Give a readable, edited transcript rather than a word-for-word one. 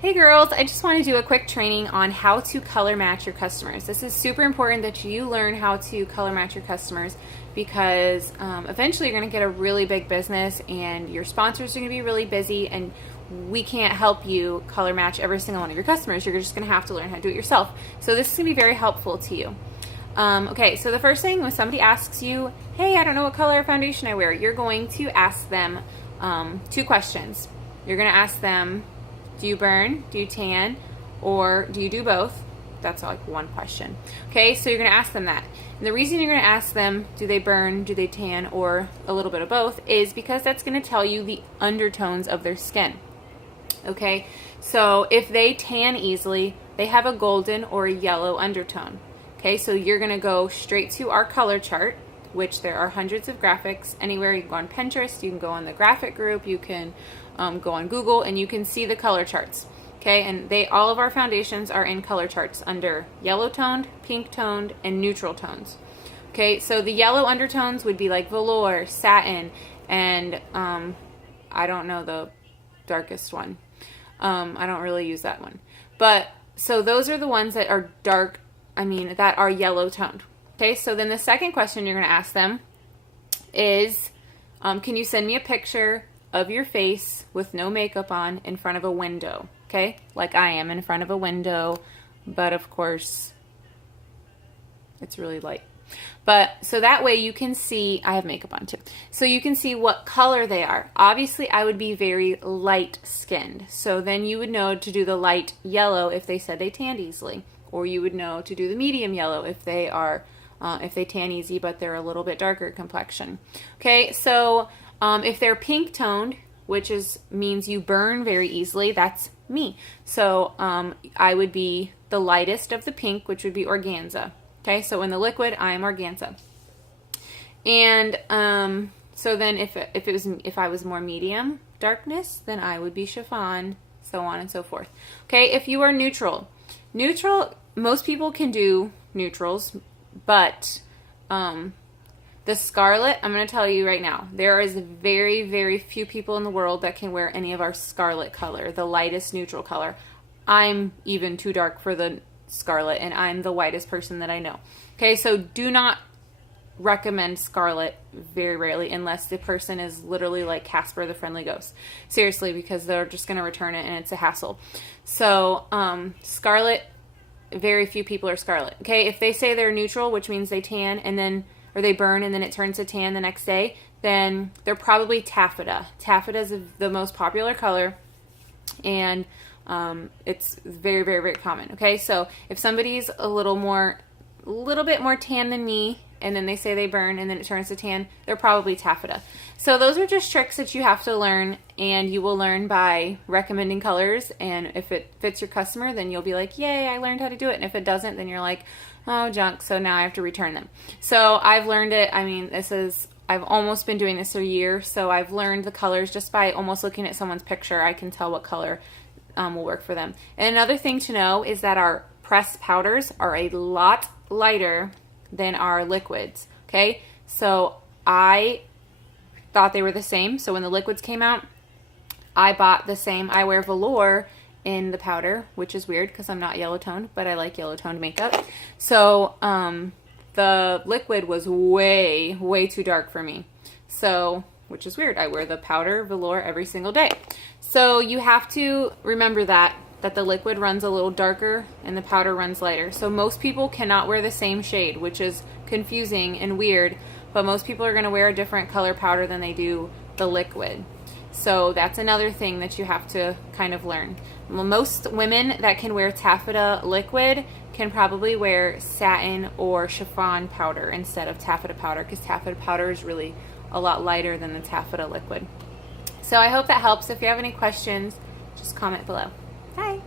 Hey girls, I just want to do a quick training on how to color match your customers. This is super important that you learn how to color match your customers because eventually you're going to get a really big business and your sponsors are going to be really busy and we can't help you color match every single one of your customers. You're just going to have to learn how to do it yourself. So this is going to be very helpful to you. Okay, so the first thing when somebody asks you, hey, I don't know what color foundation I wear, you're going to ask them two questions. You're going to ask them, do you burn, do you tan, or do you do both? That's like one question. Okay, so you're going to ask them that. And the reason you're going to ask them, do they burn, do they tan, or a little bit of both, is because that's going to tell you the undertones of their skin. Okay, so if they tan easily, they have a golden or a yellow undertone. Okay, so you're going to go straight to our color chart, which there are hundreds of graphics anywhere. You can go on Pinterest, you can go on the graphic group, you can go on Google, and you can see the color charts. Okay, and all of our foundations are in color charts under yellow toned, pink toned, and neutral tones. Okay, so the yellow undertones would be like velour, satin, and I don't know the darkest one. I don't really use that one. But so those are the ones that are dark, that are yellow toned. Okay, so then the second question you're going to ask them is, can you send me a picture of your face with no makeup on in front of a window? Okay, like I am in front of a window, but of course it's really light. But so that way you can see, I have makeup on too, so you can see what color they are. Obviously I would be very light skinned, so then you would know to do the light yellow if they said they tanned easily, or you would know to do the medium yellow if they are if they tan easy but they're a little bit darker complexion. Okay, so if they're pink toned, which means you burn very easily, that's me. So I would be the lightest of the pink, which would be organza. Okay, so in the liquid, I am organza. And so then if I was more medium darkness, then I would be chiffon, so on and so forth. Okay, if you are neutral, most people can do neutrals, but the scarlet, I'm going to tell you right now, there is very, very few people in the world that can wear any of our scarlet color, the lightest neutral color. I'm even too dark for the scarlet, and I'm the whitest person that I know. Okay, so do not recommend scarlet very rarely unless the person is literally like Casper the Friendly Ghost. Seriously, because they're just going to return it and it's a hassle. So scarlet, very few people are scarlet. Okay, if they say they're neutral, which means they tan and then or they burn and then it turns to tan the next day, then they're probably taffeta. Taffeta is the most popular color, and it's very, very, very common. Okay, so if somebody's a little bit more tan than me, and then they say they burn and then it turns to tan, they're probably taffeta. So those are just tricks that you have to learn, and you will learn by recommending colors, and if it fits your customer, then you'll be like, yay, I learned how to do it, and if it doesn't, then you're like, oh, junk, so now I have to return them. So I've learned it. I've almost been doing this a year, so I've learned the colors just by almost looking at someone's picture. I can tell what color will work for them. And another thing to know is that our pressed powders are a lot lighter than our liquids. Okay, so I thought they were the same, so when the liquids came out, I bought the same. I wear velour in the powder, which is weird because I'm not yellow toned, but I like yellow toned makeup. So the liquid was way, way too dark for me, so which is weird. I wear the powder velour every single day. So you have to remember that the liquid runs a little darker and the powder runs lighter. So most people cannot wear the same shade, which is confusing and weird, but most people are going to wear a different color powder than they do the liquid. So that's another thing that you have to kind of learn. Most women that can wear taffeta liquid can probably wear satin or chiffon powder instead of taffeta powder, because taffeta powder is really a lot lighter than the taffeta liquid. So I hope that helps. If you have any questions, just comment below. Bye.